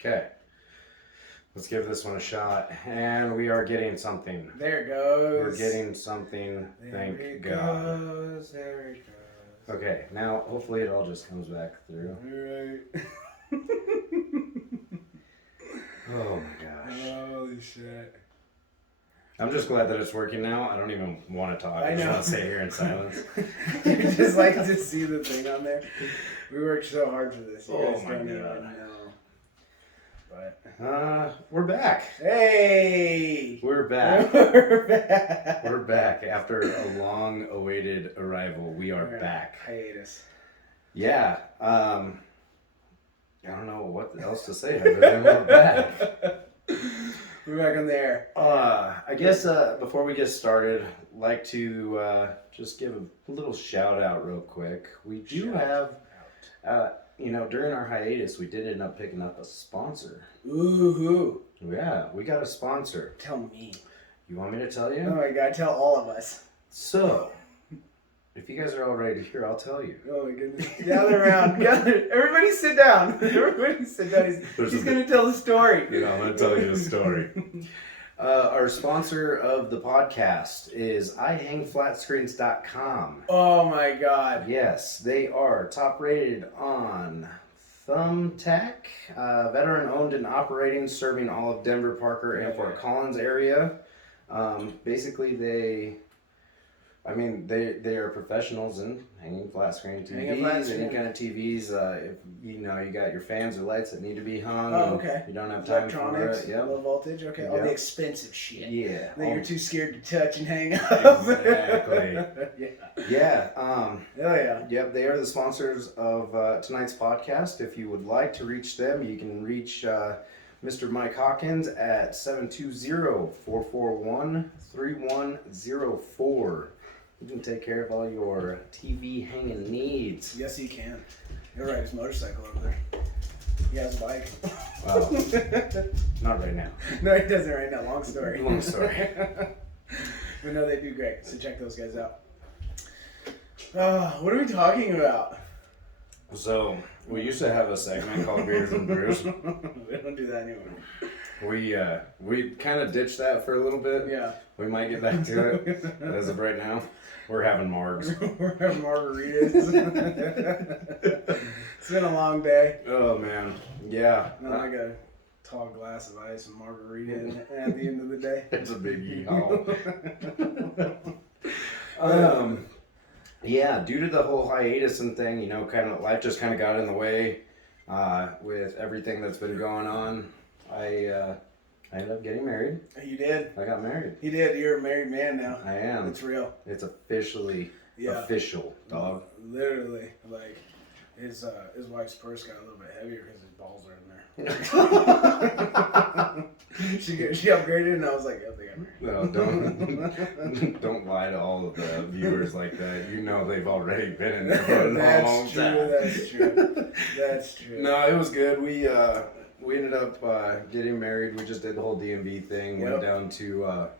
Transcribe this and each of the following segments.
Okay, let's give this one a shot. And we are getting something. There it goes. We're getting something, thank God. There it goes. Okay, now hopefully it all just comes back through. Alright. Oh my gosh. Holy shit. I'm just glad that it's working now. I don't even want to talk. I just want to sit here in silence. You just like to see the thing on there. We worked so hard for this. You Oh guys my don't even God. know. But We're back. hey, We're back. we're back. We're back after a long-awaited arrival. We are back. Hiatus. Yeah. I don't know what else to say other than we're back. We're back on the air. I guess before we get started, I'd like to just give a little shout out real quick. We do have, during our hiatus, we did end up picking up a sponsor. Ooh, Yeah, we got a sponsor. tell me. You want me to tell you? Oh my god, tell all of us. So, if you guys are all ready to hear, I'll tell you. Oh my goodness. Gather around. Everybody sit down. Everybody sit down. He's going to tell the story. I'm going to tell you a story. Our sponsor of the podcast is ihangflatscreens.com. Oh my god. Yes, they are top rated on Thumbtack, veteran owned and operating, serving all of Denver, Parker, and Fort Collins area. Basically, they are professionals in hanging flat screen TVs, any kind of TVs. If you got your fans or lights that need to be hung. Oh, okay. You don't have time Electronics, for it. Yep. low voltage, okay. All Yep. the expensive shit. Yeah. That you're too scared to touch and hang up. Exactly. Yeah. Oh yeah. Yep, they are the sponsors of tonight's podcast. If you would like to reach them, you can reach Mr. Mike Hawkins at 720-441-3104. You can take care of all your TV hanging needs. Yes, he can. He'll ride his motorcycle over there. He has a bike. Wow. Not right now. No, he doesn't right now. Long story. Long story. But no, they do great. So check those guys out. What are we talking about? So, we used to have a segment called Beers and Brews. We don't do that anymore. We kind of ditched that for a little bit. Yeah. We might get back to it. But as of right now, we're having margs. We're having margaritas. It's been a long day. Oh man, yeah. Not like a tall glass of ice and margarita at the end of the day. It's a big yeehaw. Yeah, due to the whole hiatus and thing, kind of life just kind of got in the way with everything that's been going on. I ended up getting married. You did? I got married. You did. You're a married man now. I am. It's real. It's officially official, dog. Literally, like his wife's purse got a little bit heavier because his balls are in there. she upgraded, and I was like, "Yep, they got married." No, don't lie to all of the viewers like that. They've already been in there for a long time. That's true. No, it was good. We ended up getting married. We just did the whole DMV thing. Went down to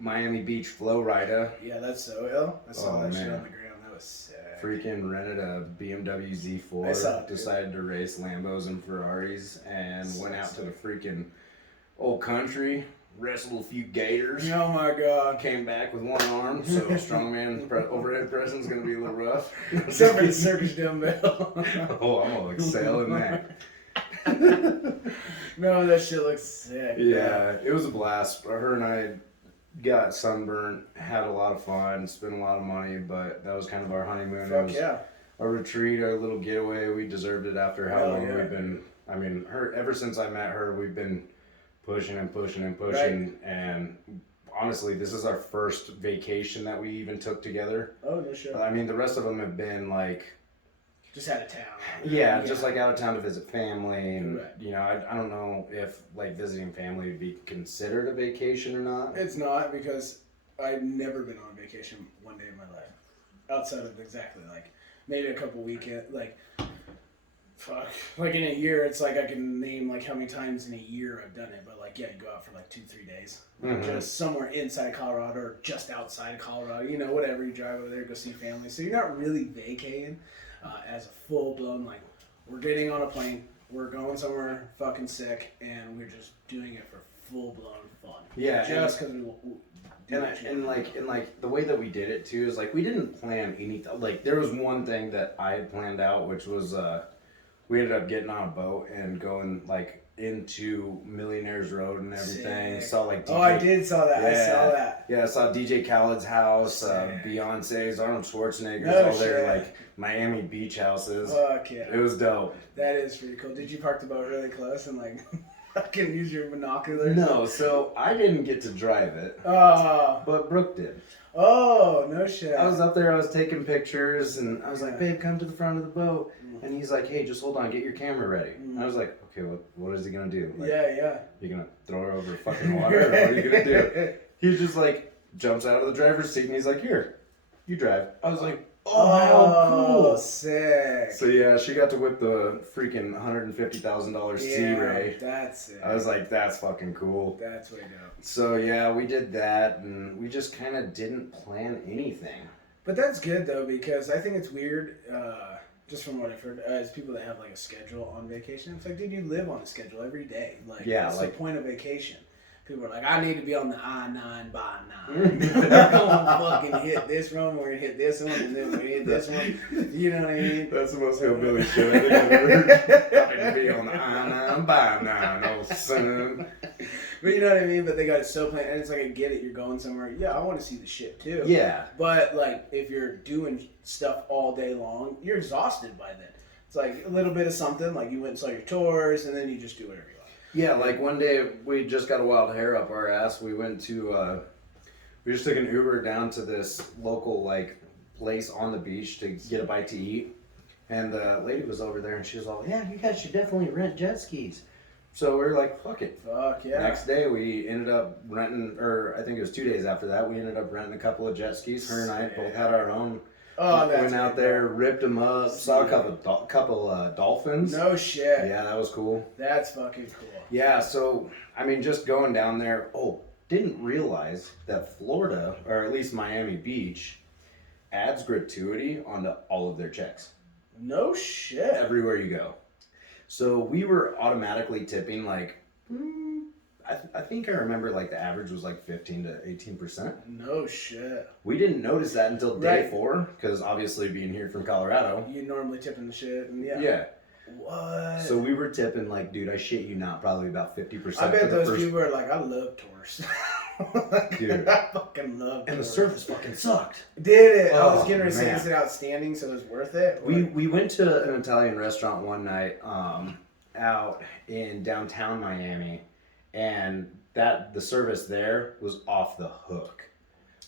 Miami Beach Florida. Yeah, that's so ill. I saw that shit man. on the ground. That was sick. Freaking rented a BMW Z4. Decided to race Lambos and Ferraris, and went out to the freaking old country. Wrestled a few gators. Oh my god. Came back with one arm, so strongman overhead pressing is gonna be a little rough. Except for the circus dumbbell. Oh, I'm gonna excel in that. No, that shit looks sick. Yeah, it was a blast. Her and I got sunburnt, had a lot of fun, spent a lot of money, but that was kind of our honeymoon. Fuck it was yeah. our retreat, our little getaway. We deserved it after how long yeah. we've been. Ever since I met her, we've been pushing and pushing and pushing. Right. And honestly, this is our first vacation that we even took together. Oh, no shit. The rest of them have been like. Just out of town. Yeah, just like out of town to visit family, and right. I don't know if like visiting family would be considered a vacation or not. It's not, because I've never been on vacation one day in my life. Outside of exactly like maybe a couple weekends, like in a year, it's like I can name like how many times in a year I've done it, but like you go out for like 2-3 days, just somewhere inside Colorado or just outside Colorado, whatever, you drive over there, go see family, so you're not really vacating as a full blown like we're getting on a plane, we're going somewhere fucking sick, and we're just doing it for full blown fun. Yeah, just because we do and like the way that we did it too is like we didn't plan anything. Like there was one thing that I had planned out, which was we ended up getting on a boat and going like into Millionaires Road and everything. Sick. Saw like DJ, I did saw that. Yeah. I saw that. Yeah, I saw DJ Khaled's house, Sick. Beyonce's, Arnold Schwarzenegger's, No all their shit. like Miami beach houses. Fuck yeah. It was dope. That is pretty cool. Did you park the boat really close and like fucking use your binoculars? No, so I didn't get to drive it, Oh. but Brooke did. Oh, no shit. I was up there, I was taking pictures, and I was like, Yeah. babe, come to the front of the boat. Mm. And he's like, hey, just hold on, get your camera ready. And I was like, okay, what is he gonna do? Like, yeah. you gonna throw her over fucking water, or what are you gonna do? He just like jumps out of the driver's seat, and he's like, here, you drive. I was like, oh, how cool. Sick. So yeah, she got to whip the freaking $150,000 Sea Ray. That's it. I was like, that's fucking cool. That's way dope. So yeah, we did that, and we just kind of didn't plan anything. But that's good though, because I think it's weird, just from what I've heard, as people that have like a schedule on vacation. It's like, dude, you live on a schedule every day. Like, Yeah, what's like- the point of vacation? People are like, I need to be on the I-9 by 9. We're gonna fucking hit this one, we're gonna hit this one, and then we're gonna hit this one. You know what I mean? That's the most hillbilly shit I think I've ever heard. I need to be on the I-9 by 9, old son. But you know what I mean? But they got it so planned, and it's like, I get it, you're going somewhere. Yeah, I want to see the shit too. Yeah. But like, if you're doing stuff all day long, you're exhausted by then. It's like a little bit of something, like you went and saw your tours, and then you just do whatever you want. Yeah, like one day we just got a wild hair up our ass. We went to, we just took an Uber down to this local like place on the beach to get a bite to eat. And the lady was over there and she was all, yeah, you guys should definitely rent jet skis. So we were like, fuck it. Fuck yeah. Next day we ended up renting, or I think it was 2 days after that, we ended up renting a couple of jet skis. Her and I both had our own. Oh, that's went out good. there, ripped them up, saw a couple dolphins. No shit. Yeah, that was cool. That's fucking cool. Yeah, so I mean, just going down there. Oh, didn't realize that Florida, or at least Miami Beach, adds gratuity onto all of their checks No shit. everywhere you go. So we were automatically tipping like, I think I remember like the average was like 15 to 18%. No shit. We didn't notice that until day Right. 4, because obviously being here from Colorado. You normally tipping the shit, and yeah. Yeah. What? So we were tipping like, dude, I shit you not, probably about 50%. I for bet the those first- people are like, I love tours. Dude. I fucking love And the tours. service fucking sucked. Did it? I was Oh, getting ready to say, man. is it outstanding, so it was worth it? We went to an Italian restaurant one night out in downtown Miami, and the service there was off the hook.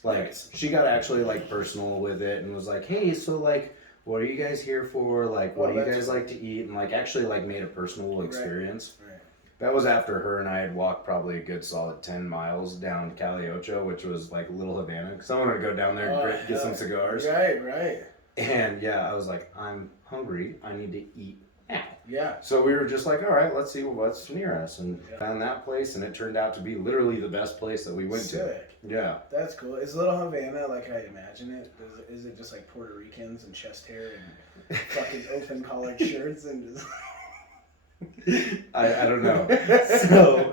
Like Nice. she got actually like personal with it and was like, hey, so like, what are you guys here for? Like, what Oh, do you that's guys cool. like to eat? And like actually like made a personal experience. Right. That was after her and I had walked probably a good solid 10 miles down Calle Ocho, which was like Little Havana, because I wanted to go down there and Oh, get some hell. cigars. Right. And yeah, I was like, I'm hungry. I need to eat now. Yeah. So we were just like, all right, let's see what's near us, and Yeah. found that place, and it turned out to be literally the best place that we went to. Sick. Yeah. That's cool. Is Little Havana like I imagine it? Is it just like Puerto Ricans and chest hair and fucking open collared shirts and just... I don't know.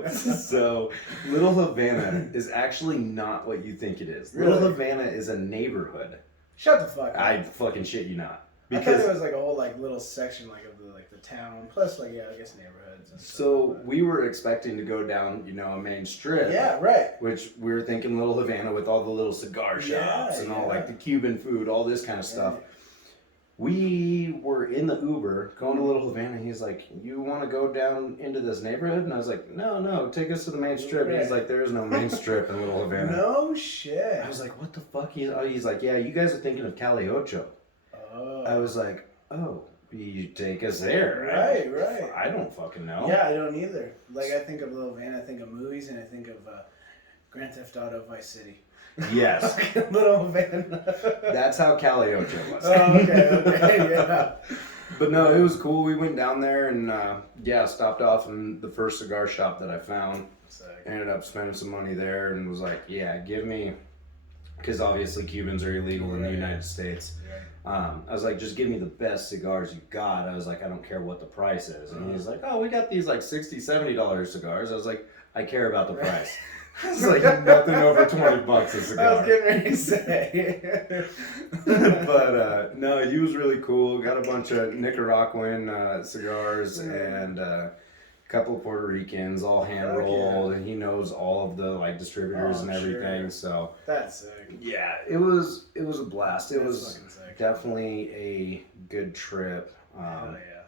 So Little Havana is actually not what you think it is. Little Really? Havana is a neighborhood. Shut the fuck up. I fucking shit you not. I thought Because there was like a whole like little section like of the town plus like I guess neighborhoods and stuff. so we were expecting to go down, a main strip. Yeah, right. Which we were thinking Little Havana with all the little cigar shops and all yeah. like the Cuban food, all this kind of stuff. Right. We were in the Uber going to Little Havana. He's like, you want to go down into this neighborhood? And I was like, no, take us to the main strip. And he's Right. like, there is no main strip in Little Havana. No shit. I was like, what the fuck? He's like, yeah, you guys are thinking of Calle Ocho. Oh. I was like, oh, you take us there. Right. I don't fucking know. Yeah, I don't either. Like I think of Little Havana, I think of movies, and I think of Grand Theft Auto Vice City. Yes. Little Havana. That's how Calle Ocho was. Oh, okay, yeah. But no, it was cool. We went down there and stopped off in the first cigar shop that I found. Sick. Ended up spending some money there and was like, yeah, give me because obviously Cubans are illegal in the Right. United States. Right. I was like, just give me the best cigars you got. I was like, I don't care what the price is. And he's like, oh, we got these like $60, $70 cigars. I was like, I care about the price. I was like, nothing over $20 a cigar. I was getting ready to say. But no, he was really cool. Got a bunch of Nicaraguan cigars and a couple of Puerto Ricans, all hand rolled, and he knows all of the like distributors and everything. Sure. So That's sick. yeah, it was a blast. It That's was fucking sick. definitely a good trip. Hell yeah.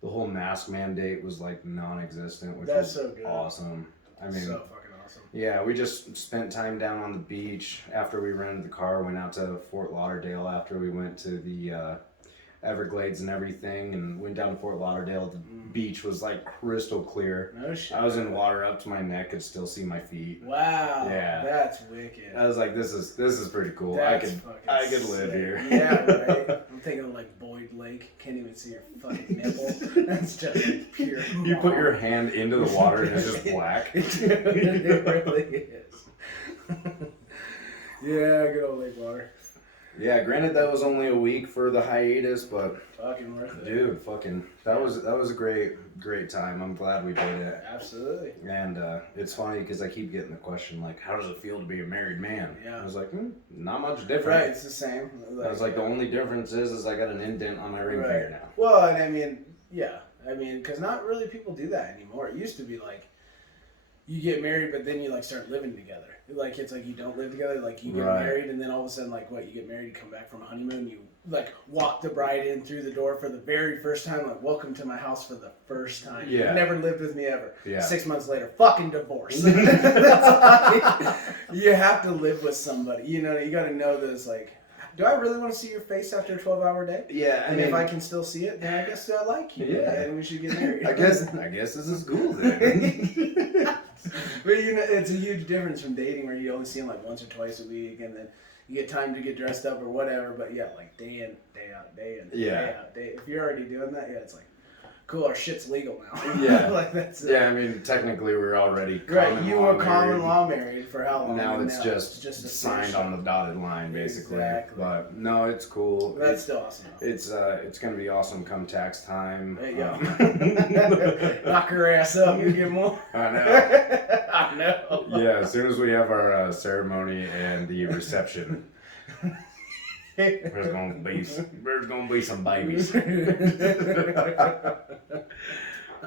The whole mask mandate was like non-existent, which That's was so good. awesome. I mean, So fucking awesome. yeah, we just spent time down on the beach after we rented the car. Went out to Fort Lauderdale after we went to the Everglades and everything, and went down to Fort Lauderdale. The beach was like crystal clear. No shit. I was in water up to my neck, could still see my feet. Wow. Yeah. That's wicked. I was like, this is pretty cool. That's I could live sick. here. Yeah, right. I'm thinking of like Boyd Lake. Can't even see your fucking nipple. That's just like pure. You put your hand into the water and it's just black. It really is. Yeah, good old lake water. Yeah, granted that was only a week for the hiatus, but Fucking worth it. dude, fucking that was a great time. I'm glad we did it. Absolutely. And it's funny because I keep getting the question like, how does it feel to be a married man? Yeah. I was like, not much different. Right, it's the same. I was like, the only difference is I got an indent on my ring finger now. Well, and I mean, yeah. I mean, because not really people do that anymore. It used to be like, you get married, but then you like start living together. Like it's like you don't live together. Like you get married, and then all of a sudden, like what you get married, you come back from a honeymoon, you like walk the bride in through the door for the very first time. Like, welcome to my house for the first time. Yeah. You've never lived with me ever. Yeah. 6 months later, fucking divorce. That's like, you have to live with somebody. You know, you got to know those like. Do I really want to see your face after a 12-hour day? Yeah, I mean, if I can still see it, then I guess I like you. Yeah. And we should get married. I guess this is cool then. But you know, it's a huge difference from dating where you only see them like once or twice a week, and then you get time to get dressed up or whatever. But yeah, like day in, day out, day in, day out, day. If you're already doing that, yeah, it's like, cool, our shit's legal now. Yeah. Like that's it. Yeah, I mean, technically we're already Right, you were common married. law married for how long? Now and it's just signed official. on the dotted line, basically. Exactly. But no, it's cool. That's still awesome. Though. It's gonna be awesome come tax time. There you go. Knock her ass up, you get more. I know. I know. Yeah, as soon as we have our ceremony and the reception, there's gonna be some babies.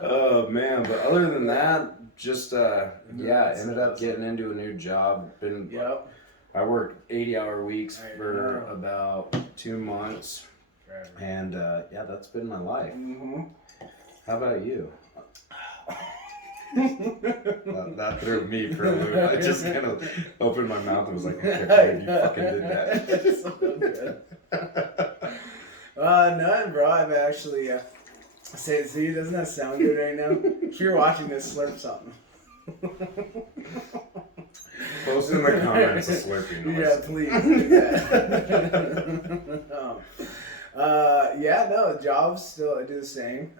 Oh man, but other than that, just ended up getting into a new job. Yep. I worked 80-hour weeks I for know. about 2 months, and that's been my life. Mm-hmm. How about you? That threw me for a loop. I just kind of opened my mouth and was like, okay, you fucking did that. That's so good. None, bro. I've actually see, doesn't that sound good right now? If you're watching this, slurp something. Post in the comments a slurping noise. Yeah, please. No, jobs still I do the same.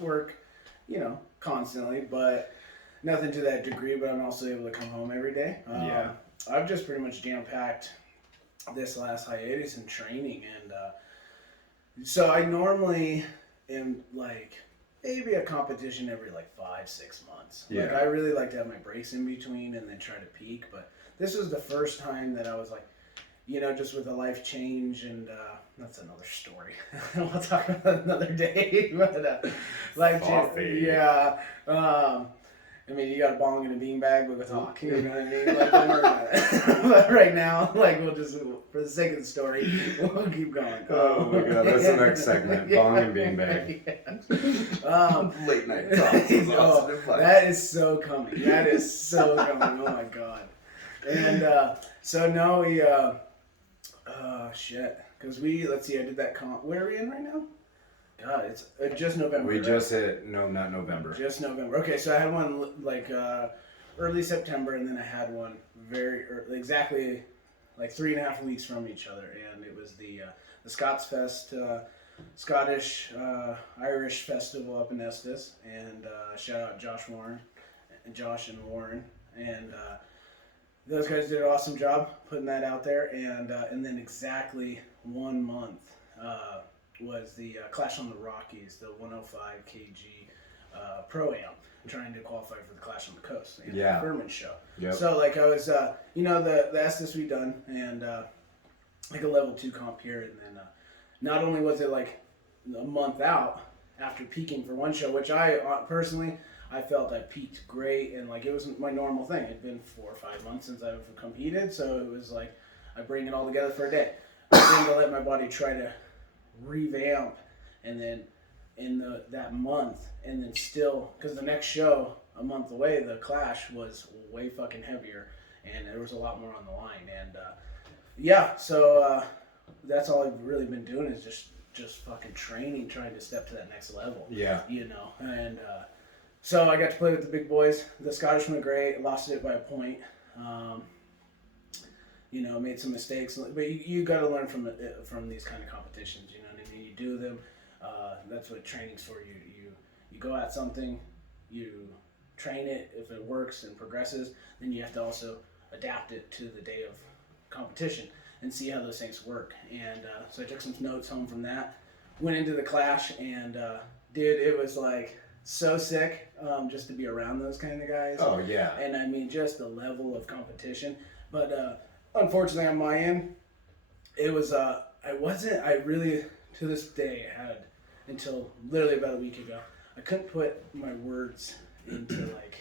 Work, constantly, but nothing to that degree. But I'm also able to come home every day. I've just pretty much jam packed this last hiatus in training, and so I normally am like maybe a competition every like 5-6 months. Yeah. Like I really like to have my breaks in between and then try to peak. But this was the first time that I was like, just with a life change, and that's another story. We'll talk about it another day. But life change, yeah. I mean, you got a bong and a beanbag, but we'll talk. You know what I mean? Like, don't worry about it. But right now, like, we'll just, for the sake of the story, we'll keep going. Oh my god, that's the next segment. Bong and beanbag. Yeah. Late night talks. Is awesome. That is so coming. That is so coming. Oh my god. And so no, we shit. Because let's see, I did that comp. Where are we in right now? God, it's just November. We right? just hit, no, not November. Just November. Okay, so I had one like early September, and then I had one very early, exactly like 3.5 weeks from each other, and it was the Scots Fest, Scottish Irish festival up in Estes, and shout out Josh and Warren, and those guys did an awesome job putting that out there, and then exactly 1 month was the Clash on the Rockies, the 105 kg pro-am, trying to qualify for the Clash on the Coast, and Yeah. the Furman show. Yep. So like I was, the SSV done, and like a level 2 comp here, and then not only was it like a month out after peaking for one show, which I personally, I felt I peaked great, and like it was my normal thing. It'd been 4 or 5 months since I've competed, so it was like I bring it all together for a day. I seemed to let my body try to revamp, and then in that month, and then still, because the next show a month away, the Clash was way fucking heavier, and there was a lot more on the line, and so that's all I've really been doing is just fucking training, trying to step to that next level. Yeah. And so I got to play with the big boys. The Scottish went great. Lost it by a point. Made some mistakes, but you got to learn from these kind of competitions. You know what I mean? You do them. That's what training's for. You go at something, you train it. If it works and progresses, then you have to also adapt it to the day of competition and see how those things work. And so I took some notes home from that. Went into the Clash, and dude, it was like so sick just to be around those kind of guys. Oh yeah. And I mean, just the level of competition. But unfortunately, on my end, it was I really to this day had until literally about a week ago, I couldn't put my words into like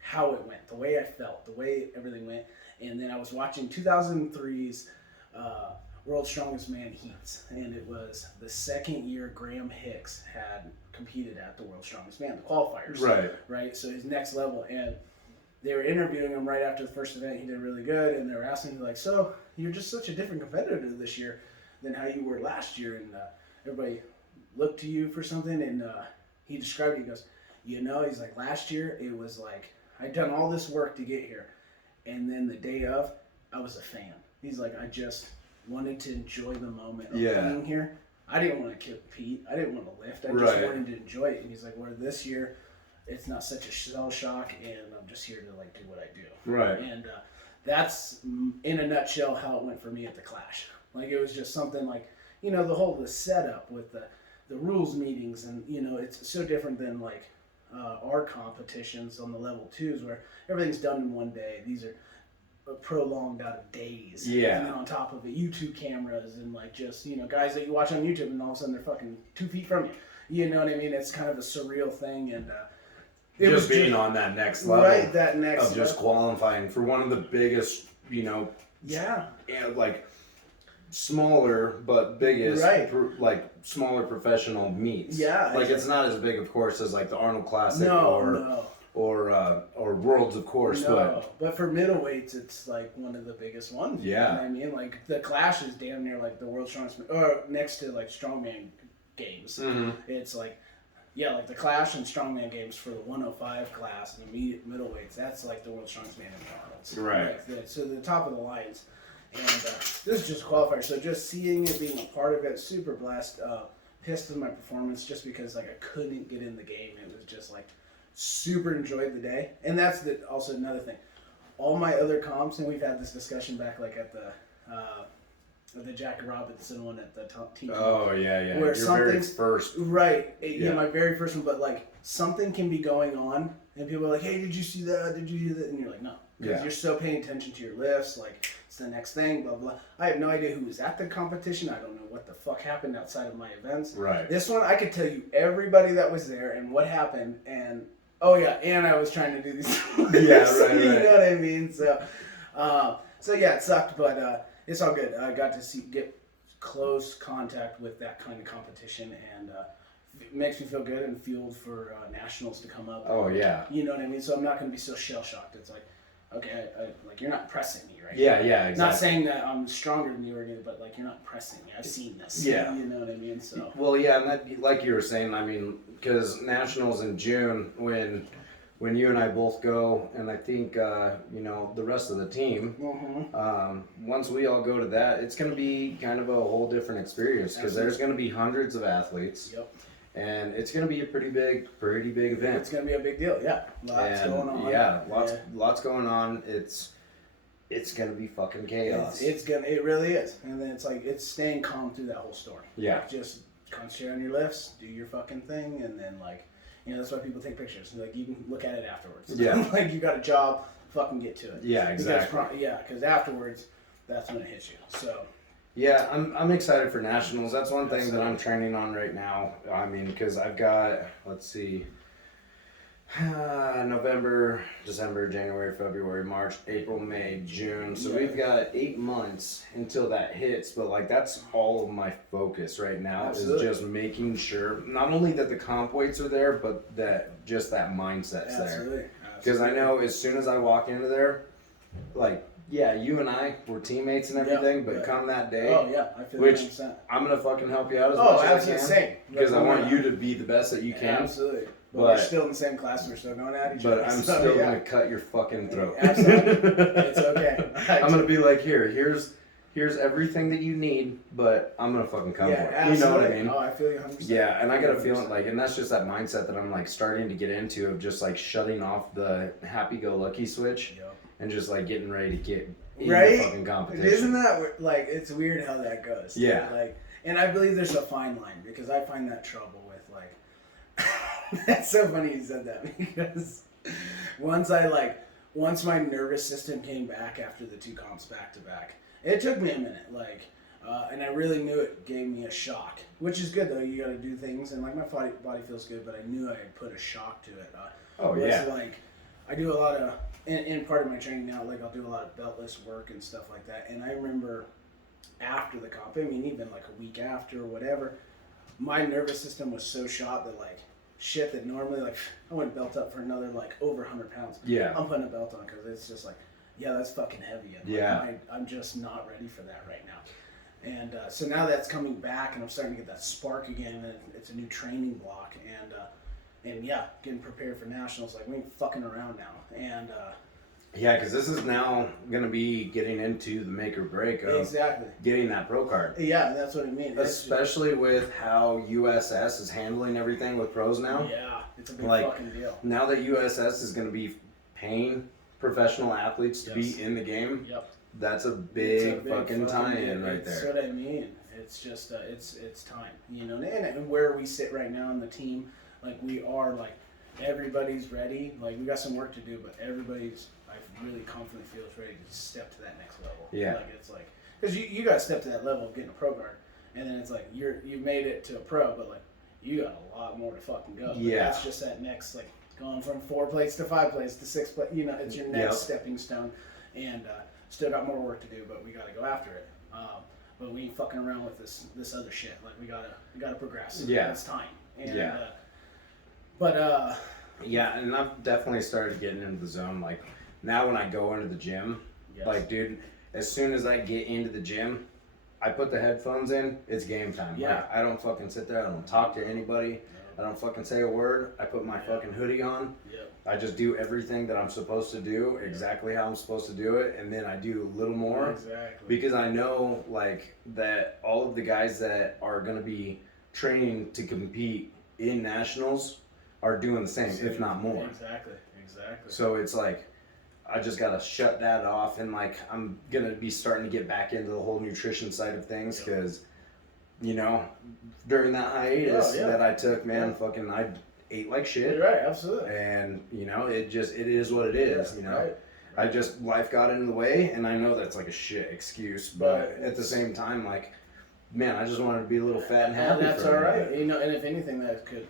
how it went, the way I felt, the way everything went. And then I was watching 2003's World's Strongest Man Heats, and it was the second year Graham Hicks had competed at the World's Strongest Man, the qualifiers. Right. So his next level, and they were interviewing him right after the first event. He did really good, and they were asking him like, "So you're just such a different competitor this year than how you were last year," and everybody looked to you for something, and he described it. He goes, he's like, last year it was like I'd done all this work to get here, and then the day of, I was a fan. He's like, I just wanted to enjoy the moment of being here. I didn't want to compete. I didn't want to lift. I just wanted to enjoy it. And he's like, where this year, it's not such a shell shock, and I'm just here to like do what I do. Right. And that's in a nutshell how it went for me at the Clash. Like it was just something like, the setup with the rules meetings, and it's so different than like our competitions on the level 2s where everything's done in one day. These are prolonged out of days. Yeah. And then on top of it, YouTube cameras and like just, guys that you watch on YouTube and all of a sudden they're fucking 2 feet from you. You know what I mean? It's kind of a surreal thing, and it just being on that next level. Right, that next of just qualifying for one of the biggest, Yeah. like smaller but biggest, Right. like smaller professional meets. Yeah. Like it's not as big, of course, as like the Arnold Classic No. or Worlds, of course, but for middleweights, it's like one of the biggest ones. Yeah. You know what I mean? Like the Clash is damn near like the World Strongest, or next to like Strongman Games. Mm-hmm. It's like, like the Clash and Strongman Games for the 105 class and the middleweights. That's like the World Strongest Man in Arnold's. Right. So the top of the lines. And this is just a qualifier. So just seeing it, being a part of it, super blessed. Pissed with my performance just because like I couldn't get in the game. It was just like super enjoyed the day. And that's also another thing. All my other comps, and we've had this discussion back like at the Jack Robinson one at the team. Oh yeah. Where Your very first. Right. My very first one. But like something can be going on, and people are like, "Hey, did you see that? Did you do that?" And you're like, "No," because you're so paying attention to your lifts. Like it's the next thing. Blah blah. I have no idea who was at the competition. I don't know what the fuck happened outside of my events. Right. This one, I could tell you everybody that was there and what happened, and and I was trying to do these. Yeah, right. You know what I mean? So yeah, it sucked, but it's all good. I got to get close contact with that kind of competition, and it makes me feel good and fueled for nationals to come up. Oh yeah. You know what I mean? So I'm not going to be so shell shocked. It's like, okay, like you're not pressing me, right? Yeah, exactly. Not saying that I'm stronger than you or anything, but like you're not pressing me. I've seen this. Yeah. You know what I mean? So. Well, yeah, and that, like you were saying, I mean, because nationals in June, when you and I both go, and I think the rest of the team, once we all go to that, it's going to be kind of a whole different experience because there's going to be hundreds of athletes. Yep. And it's going to be a pretty big event. It's going to be a big deal, yeah. Lots going on. Yeah, lots going on. It's it's gonna be fucking chaos. It really is. And then it's like, it's staying calm through that whole story. Yeah. Like, just concentrate on your lifts, do your fucking thing, and then like, you know, that's why people take pictures. Like, you can look at it afterwards. Yeah. Like, you got a job, fucking get to it. Yeah, exactly. Because afterwards, that's when it hits you. So. Yeah, I'm excited for nationals. That's one thing that I'm training on right now. I mean, because I've got, let's see, November, December, January, February, March, April, May, June. So we've got 8 months until that hits. But like, that's all of my focus right now is just making sure not only that the comp weights are there, but that just that mindset's there. Because I know as soon as I walk into there, like, yeah, you and I were teammates and everything, but come that day, I feel which 100%. I'm gonna fucking help you out as much as I can. Same. Because I want you to be the best that you can. Absolutely. But we're still in the same class. We're still going at each other. But I'm still gonna cut your fucking throat. Absolutely. It's okay. I'm gonna be like, here's everything that you need, but I'm gonna fucking come for it. Absolutely. You know what I mean? Oh, I feel you 100%. Yeah, and I got a feeling like, and that's just that mindset that I'm like starting to get into of just like shutting off the happy-go-lucky switch and just like getting ready to get in the fucking competition. Isn't that like, it's weird how that goes? Yeah. Like, and I believe there's a fine line because I find that trouble with like. That's so funny you said that because once my nervous system came back after the 2 comps back to back, it took me a minute, like, and I really knew it gave me a shock, which is good though. You got to do things, and like my body feels good, but I knew I had put a shock to it. Like, I do a lot of in part of my training now. Like, I'll do a lot of beltless work and stuff like that. And I remember after the comp, I mean, even like a week after or whatever, my nervous system was so shot that like shit that normally like I wouldn't belt up for another like over 100 pounds. Yeah. I'm putting a belt on because it's just like, yeah, that's fucking heavy. And like, I'm just not ready for that right now. And so now that's coming back, and I'm starting to get that spark again, and it's a new training block, and yeah, getting prepared for nationals. Like, we ain't fucking around now, and yeah, because this is now gonna be getting into the make or break of getting that pro card. Yeah, that's what I mean. Especially with how USS is handling everything with pros now. Yeah, it's a big fucking deal. Now that USS is gonna be paying professional athletes to be in the game. Yep. That's a big fucking tie-in right there. That's what I mean. It's just it's time, you know. And where we sit right now in the team, like, we are like, everybody's ready. Like, we got some work to do, but everybody's, I really confidently feel is ready to step to that next level. Yeah. Like, it's like, because you got to step to that level of getting a pro card, and then it's like you made it to a pro, but like, you got a lot more to fucking go. Yeah. That's just that next, like, going from 4 plates to 5 plates to 6 plates. You know, it's your next stepping stone, and still got more work to do, but we got to go after it. But we ain't fucking around with this other shit. Like, we gotta progress. Yeah. It's time. And, yeah, and I've definitely started getting into the zone. Like, now when I go into the gym, like, dude, as soon as I get into the gym, I put the headphones in, it's game time. Yeah. Like, I don't fucking sit there, I don't talk to anybody, I don't fucking say a word, I put my fucking hoodie on, I just do everything that I'm supposed to do, exactly how I'm supposed to do it, and then I do a little more. Exactly. Because I know, like, that all of the guys that are going to be training to compete in nationals are doing the same, if not more. Exactly. So it's like, I just got to shut that off, and like, I'm going to be starting to get back into the whole nutrition side of things, because, you know, during that hiatus that I took, man, fucking, I ate like shit. You're right, absolutely. And, you know, it is what it is, you know. I just, life got in the way, and I know that's like a shit excuse, but at the same time, like, man, I just wanted to be a little fat and happy. And that's all right. You know, and if anything, that could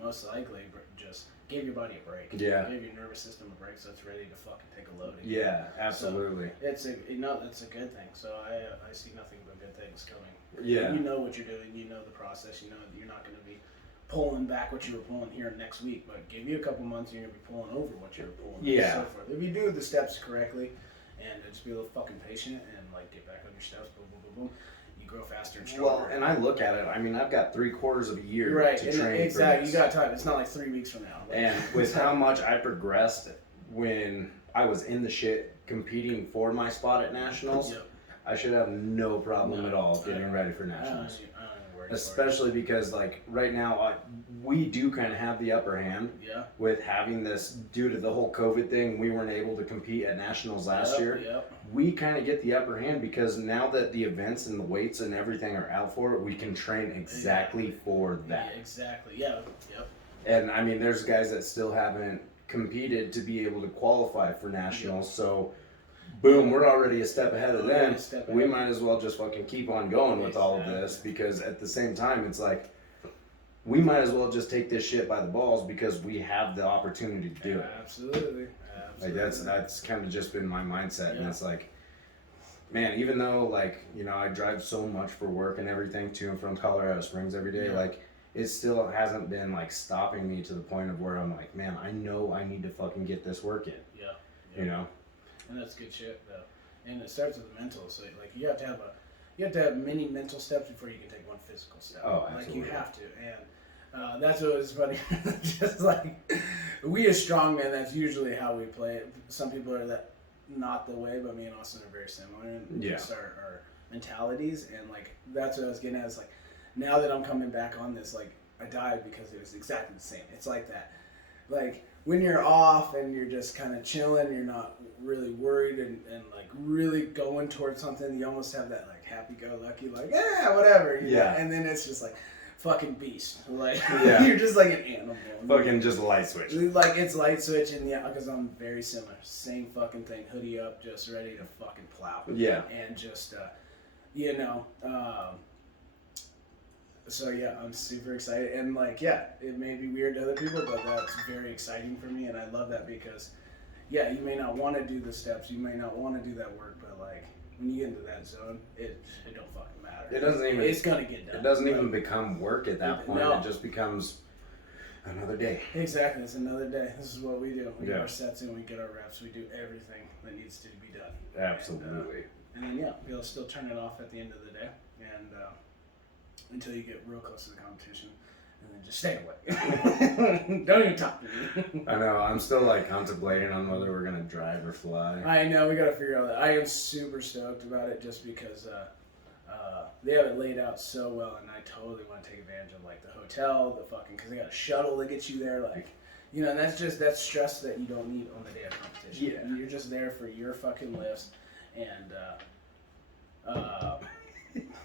most likely just give your body a break. Yeah. Give your nervous system a break so it's ready to fucking take a load again. Yeah, absolutely. So it's a good thing. So I see nothing but good things coming. Yeah. You know what you're doing. You know the process. You know you're not going to be pulling back what you were pulling here next week, but give you a couple months and you're going to be pulling over what you were pulling. Yeah. And so forth. If you do the steps correctly and just be a little fucking patient and like get back on your steps, boom, boom, boom, boom, you grow faster and stronger. Well, and I look at it, I mean, I've got 3/4 of a year to train exactly. for this. You got time. It's not like 3 weeks from now. Like, and with how much I progressed when I was in the shit competing for my spot at nationals, I should have no problem at all getting ready for nationals. I don't even worry worried. Especially because, like, right now, we do kind of have the upper hand Yeah. with having this, due to the whole COVID thing, we weren't able to compete at Nationals last year. Yep. We kind of get the upper hand because now that the events and the weights and everything are out for it, we can train exactly for that. Yeah, exactly. Yeah. Yep. And I mean, there's guys that still haven't competed to be able to qualify for Nationals, so boom, we're already a step ahead of them. We might as well just fucking keep on going with all of this, because at the same time, it's like, we might as well just take this shit by the balls because we have the opportunity to do it. Absolutely. Like, that's kind of just been my mindset, and it's like, man, even though, like, you know, I drive so much for work and everything to and from Colorado Springs every day, like, it still hasn't been, like, stopping me to the point of where I'm like, man, I know I need to fucking get this work in. Yeah. You know? And that's good shit, though. And it starts with the mental. So, like, you have to have many mental steps before you can take one physical step. Oh, absolutely. Like, you have to. And that's what was funny. Just like, we as strongmen, that's usually how we play it. Some people are not the way, but me and Austin are very similar in just our mentalities. And, like, that's what I was getting at. Is like, now that I'm coming back on this, like, I died because it was exactly the same. It's like that. Like, when you're off and you're just kind of chilling, you're not really worried and like really going towards something, you almost have that like happy-go-lucky, like, whatever. You know? And then it's just like fucking beast. Like, you're just like an animal. Fucking just light switch. Like, it's light switch, and because I'm very similar. Same fucking thing. Hoodie up, just ready to fucking plow. Yeah. And just, you know, so yeah, I'm super excited, and like, it may be weird to other people, but that's very exciting for me, and I love that because, you may not want to do the steps, you may not want to do that work, but like, when you get into that zone, it don't fucking matter. It doesn't even. It's gonna get done. It doesn't even become work at that point. No. It just becomes another day. Exactly, it's another day. This is what we do. We get our sets in, we get our reps, we do everything that needs to be done. Absolutely. And then we'll still turn it off at the end of the day, and until you get real close to the competition, and then just stay away. Don't even talk to me. I know. I'm still like contemplating on whether we're gonna drive or fly. I know, we gotta figure out that. I am super stoked about it just because they have it laid out so well, and I totally want to take advantage of like the hotel, because they got a shuttle that gets you there, like, you know, and that's stress that you don't need on the day of competition. Yeah. You're just there for your fucking lifts, and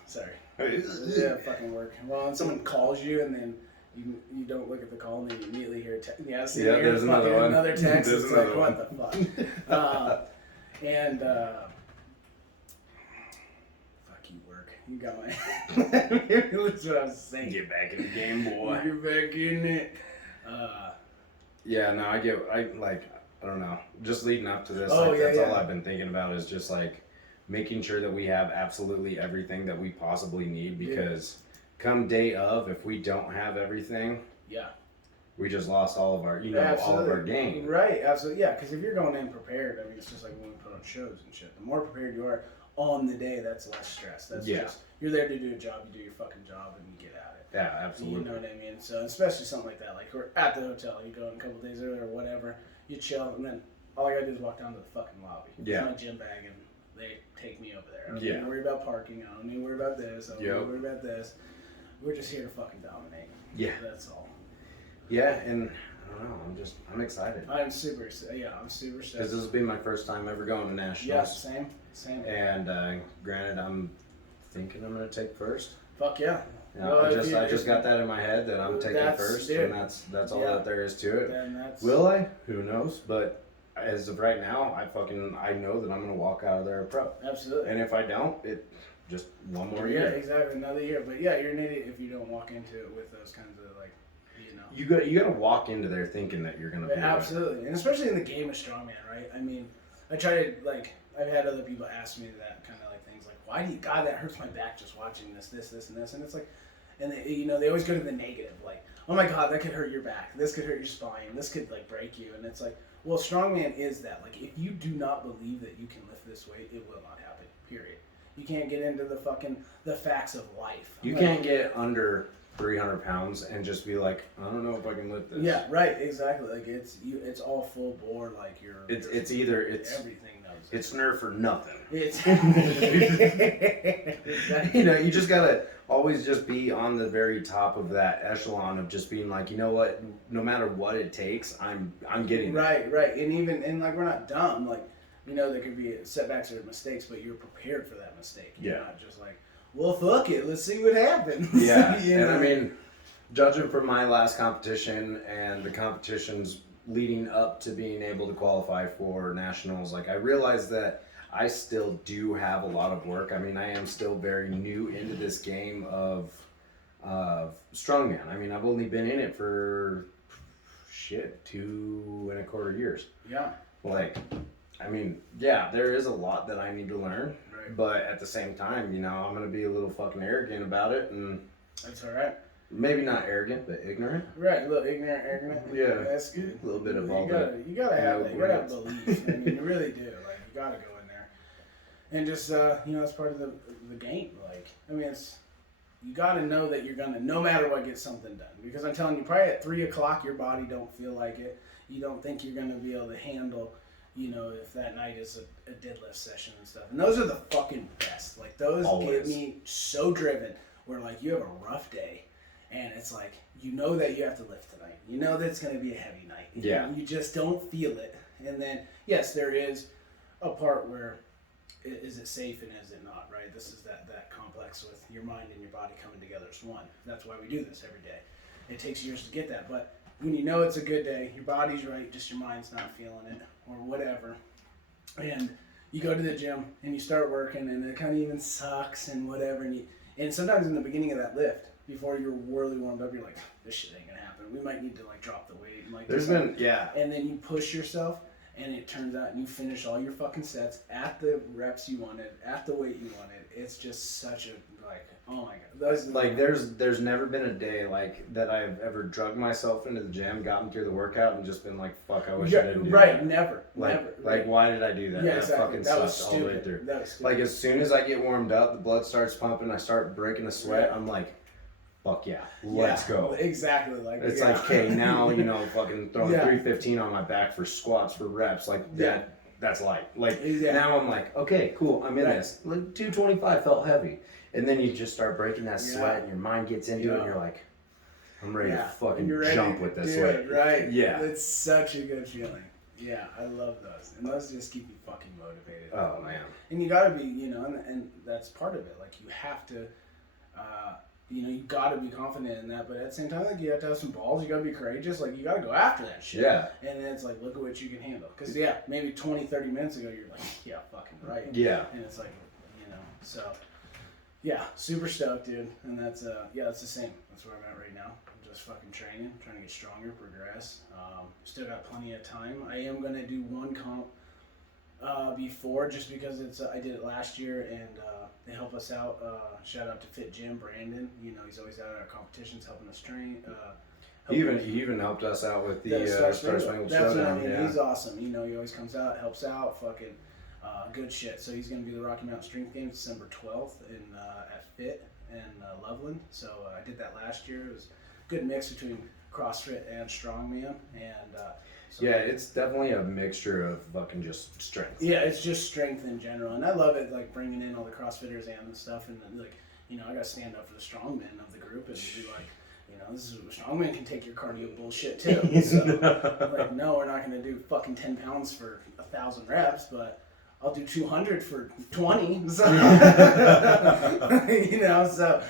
sorry. Yeah, fucking work. Well, when someone calls you and then you don't look at the call and then you immediately hear a text. There's another one. Another text. There's It's another like, one. what the fuck? Fuck you, work. You got my. That's what I was saying. Get back in the game, boy. Get back in it. Yeah, no, I don't know. Just leading up to this, Oh, that's all I've been thinking about is just like making sure that we have absolutely everything that we possibly need, because come day of, if we don't have everything, we just lost all of our, all of our game. Right, absolutely, yeah, because if you're going in prepared, I mean, it's just like when we put on shows and shit. The more prepared you are on the day, that's less stress. That's just, you're there to do a job, you do your fucking job, and you get at it. Yeah, absolutely. You know what I mean? So, especially something like that, like we're at the hotel, you go in a couple days earlier or whatever, you chill, and then all I gotta do is walk down to the fucking lobby. Yeah. It's my gym bag, and they take me over there. I don't Yeah. need to worry about parking, I don't need to worry about this, I don't need to worry about this. We're just here to fucking dominate. Yeah. That's all. Yeah, and I don't know, I'm excited. I'm super excited. I'm super stoked. Because this will be my first time ever going to Nationals. Yeah, same. And granted, I'm thinking I'm going to take first. Fuck yeah. You know, I just got that in my head that I'm taking first, dude. and that's all that there is to it. Then Will I? Who knows? But as of right now, I know that I'm gonna walk out of there a pro. Absolutely. And if I don't, it just one more Yeah, year. exactly, another year. But yeah, you're an idiot if you don't walk into it with those kinds of like, you know. You got to walk into there thinking that you're gonna be absolutely, and especially in the game of strongman, right? I mean, I try to like. I've had other people ask me that kind of like things like, why do you? God, that hurts my back just watching this, and this, and it's like. And they, they always go to the negative, like, oh my God, that could hurt your back. This could hurt your spine. This could like break you. And it's like, well, strongman is that. Like, if you do not believe that you can lift this weight, it will not happen. Period. You can't get into the facts of life. You can't get under 300 pounds and just be like, I don't know if I can lift this. Yeah, right, exactly. Like it's all full bore. Like it's everything. It's nerf or nothing. It's exactly. You just gotta. always just be on the very top of that echelon of just being like, you know what, no matter what it takes, I'm getting there. Right. And like we're not dumb. Like, you know, there could be setbacks or mistakes, but you're prepared for that mistake. You're not just like, well, fuck it, let's see what happens. Yeah, you and know? I mean, judging from my last competition and the competitions leading up to being able to qualify for nationals, like I realized that I still do have a lot of work. I mean, I am still very new into this game of strongman. I mean, I've only been in it for 2.25 years. Yeah. Like, I mean, yeah, there is a lot that I need to learn, Right. but at the same time, you know, I'm gonna be a little fucking arrogant about it, and That's all right. maybe not arrogant, but ignorant. Right, a little ignorant. Yeah. That's good. A little bit of you all gotta, that. You gotta have that. You gotta have ignorance. belief. I mean, you really do. Like, you gotta go in there, and just you know, it's part of the game. Like, I mean, it's you gotta know that you're gonna, no matter what, get something done. Because I'm telling you, probably at 3 o'clock, your body don't feel like it. You don't think you're gonna be able to handle. You know, if that night is a deadlift session and stuff. And those are the fucking best. Like, those Always. get me so driven where, like, you have a rough day and it's like, you know that you have to lift tonight. You know that it's going to be a heavy night. Yeah. You just don't feel it. And then, yes, there is a part where is it safe and is it not, right? This is that complex with your mind and your body coming together as one. That's why we do this every day. It takes years to get that. But when you know it's a good day, your body's right, just your mind's not feeling it or whatever, and you go to the gym and you start working and it kind of even sucks and whatever, and sometimes in the beginning of that lift, before you're really warmed up, you're like, this shit ain't gonna happen. We might need to like drop the weight and like There's been, yeah. and then you push yourself and it turns out you finish all your fucking sets at the reps you wanted, at the weight you wanted. It's just such a, like, oh my god. Those, Like there's never been a day like that I've ever drugged myself into the gym, gotten through the workout, and just been like, fuck, I wish I didn't do right, that. never. Like why did I do that? Yeah, That exactly. fucking That was sucked all the way stupid. through. That was stupid. Like as soon as I get warmed up, the blood starts pumping, I start breaking a sweat, I'm like, fuck yeah, let's go. Exactly. Like It's like, okay, now, you know, fucking throwing Yeah. 315 on my back for squats for reps, like Yeah. that's light. Like Yeah. now I'm like, okay, cool, I'm in Right. this. Like 225 felt heavy. And then you just start breaking that Yeah. sweat and your mind gets into it and you're like, I'm ready to And fucking you're ready jump with this to do weight. it, right? Yeah. It's such a good feeling. Yeah, I love those. And those just keep you fucking motivated. Oh man. And you gotta be, you know, and that's part of it. Like, you have to, you know, you gotta be confident in that, but at the same time, like, you have to have some balls, you gotta be courageous, like, you gotta go after that shit. Yeah. And then it's like, look at what you can handle. Because, yeah, maybe 20, 30 minutes ago, you're like, yeah, fucking right. Yeah. And it's like, you know, so, yeah, super stoked, dude. And that's, yeah, that's the same. That's where I'm at right now. I'm just fucking training, trying to get stronger, progress. Still got plenty of time. I am gonna do one comp before, just because it's I did it last year and they help us out. Shout out to Fit Gym, Brandon. You know, he's always out at our competitions helping us train. He even helped us out with the Star Spangled That's what I Showdown. mean. Yeah. He's awesome. You know, he always comes out, helps out, fucking good shit. So he's gonna do the Rocky Mountain Strength Games December 12th in at Fit in Loveland. So I did that last year. It was a good mix between CrossFit and strongman, and so, Yeah, it's definitely a mixture of fucking just strength. yeah, it's just strength in general, and I love it, like bringing in all the CrossFitters and stuff, and then, like, you know, I got to stand up for the strongmen of the group and be like, you know, this is strongman can take your cardio bullshit too. So, like, no, we're not going to do fucking 10 pounds for 1,000 reps, but I'll do 200 for 20. So, you know, so.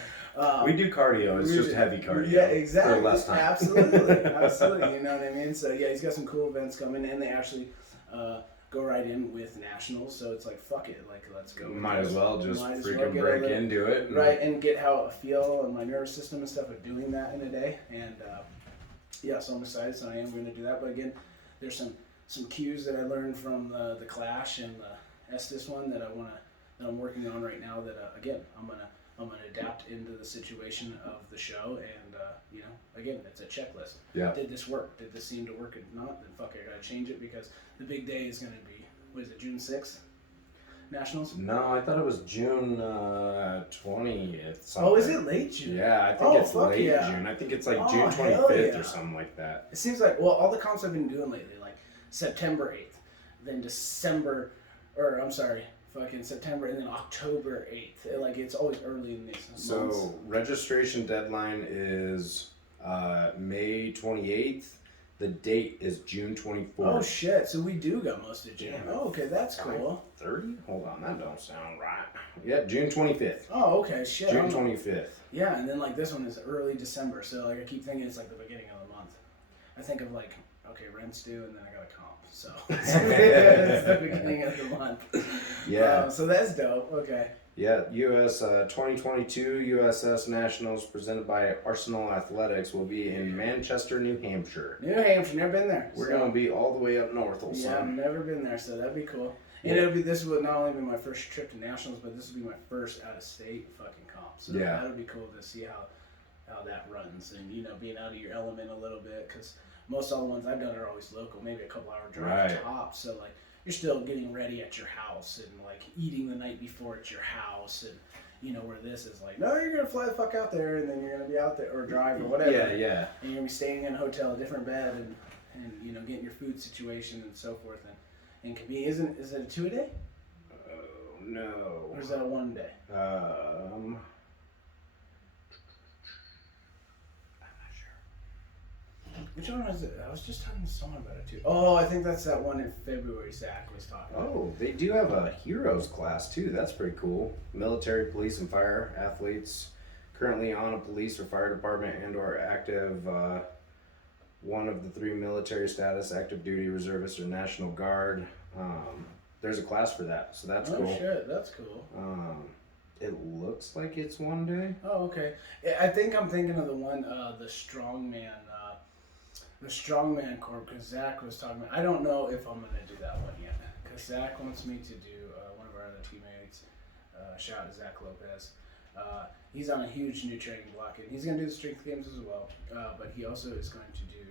We do cardio. It's just heavy cardio. Yeah, exactly. For less time. Absolutely. You know what I mean? So yeah, he's got some cool events coming, and they actually go right in with nationals. So it's like, fuck it, like, let's go. Might as well just Might as freaking well get break a little- into it. right, and get how I feel and my nervous system and stuff of doing that in a day. And yeah, so I'm excited. So I am going to do that. But again, there's some cues that I learned from the Clash and the Estes one that I'm working on right now. That again, I'm gonna adapt into the situation of the show, and you know, again, it's a checklist. Yeah. Did this work? Did this seem to work? If not, then fuck it, I gotta change it, because the big day is gonna be, what is it, June 6th? Nationals? No, I thought it was June 20th. Oh, is something. it late June? Yeah, I think Oh, it's fuck late yeah. June. I think it's like Oh, June hell 25th yeah. or something like that. It seems like, well, all the comps I've been doing lately, like September 8th, then fucking September, and then October 8th. Like, it's always early in these months. So registration deadline is May 28th. The date is June 24th. Oh shit! So we do got most of June. Yeah. Oh, okay, that's cool. 30? Hold on, that don't sound right. Yeah, June 25th. Oh, okay, shit. June 25th. Yeah, and then like this one is early December, so like I keep thinking it's like the beginning of the month. I think of like, okay, rent's due, and then I got a comp, so it's the beginning of the month. Yeah. So that's dope. Okay. Yeah, US 2022 USS Nationals presented by Arsenal Athletics will be in Manchester, New Hampshire. New Hampshire, never been there. We're so. gonna be all the way up north, old Yeah, I've son. never been there, so that'd be cool. And Yeah. this would not only be my first trip to nationals, but this would be my first out of state fucking comp. So Yeah. that would be cool to see how that runs, and being out of your element a little bit, because most all the ones I've done are always local, maybe a couple hour drive Right. tops. So like you're still getting ready at your house and like eating the night before at your house, and where this is like, no, you're gonna fly the fuck out there, and then you're gonna be out there or drive or whatever. Yeah, yeah. And you're gonna be staying in a hotel, a different bed, and getting your food situation and so forth, and convenience. Is it a 2-a-day? Oh no. Or is that a 1-day? I'm not sure. Which one was it? I was just talking to someone about it too. Oh, I think that's that one in February Zach was talking about. Oh, they do have a heroes class too. That's pretty cool. Military, police, and fire athletes currently on a police or fire department and/or active. One of the 3 military status, active duty, reservist, or National Guard. There's a class for that, so that's cool. Oh shit, that's cool. It looks like it's 1 day. Oh, okay. I think I'm thinking of the one, the strongman, corp, because Zach was talking about. I don't know if I'm gonna do that one yet, because Zach wants me to do one of our other teammates. Shout out to Zach Lopez. He's on a huge new training block, and he's going to do the strength games as well. But he also is going to do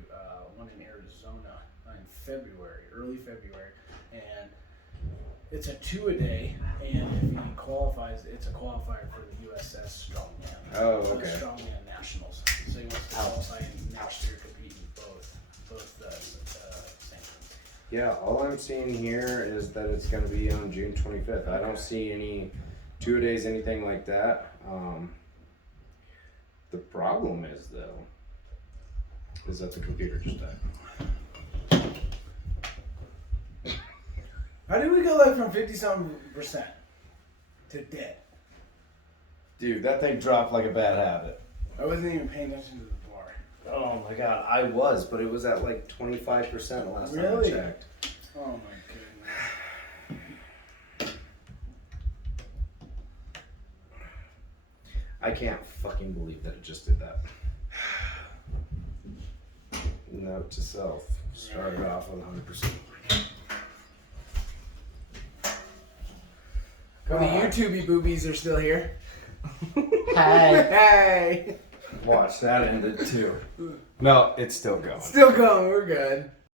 one in Arizona in February, early February, and it's a 2-a-day. And if he qualifies, it's a qualifier for the USS Strongman. Oh, okay. Strongman Nationals. So he wants to qualify and next year compete in both sanctions. Yeah, all I'm seeing here is that it's going to be on June 25th. I don't see any 2 days, anything like that. The problem is, though, is that the computer just died. How did we go like from 50-something% to dead? Dude, that thing dropped like a bad habit. I wasn't even paying attention to the bar. Oh my god, I was, but it was at like 25% last time I Really? checked. Oh my goodness. I can't fucking believe that it just did that. Note to self, started off with 100%. The YouTubey boobies are still here. Hey. Hey! Watch, that ended too. No, it's still going. Still going, we're good.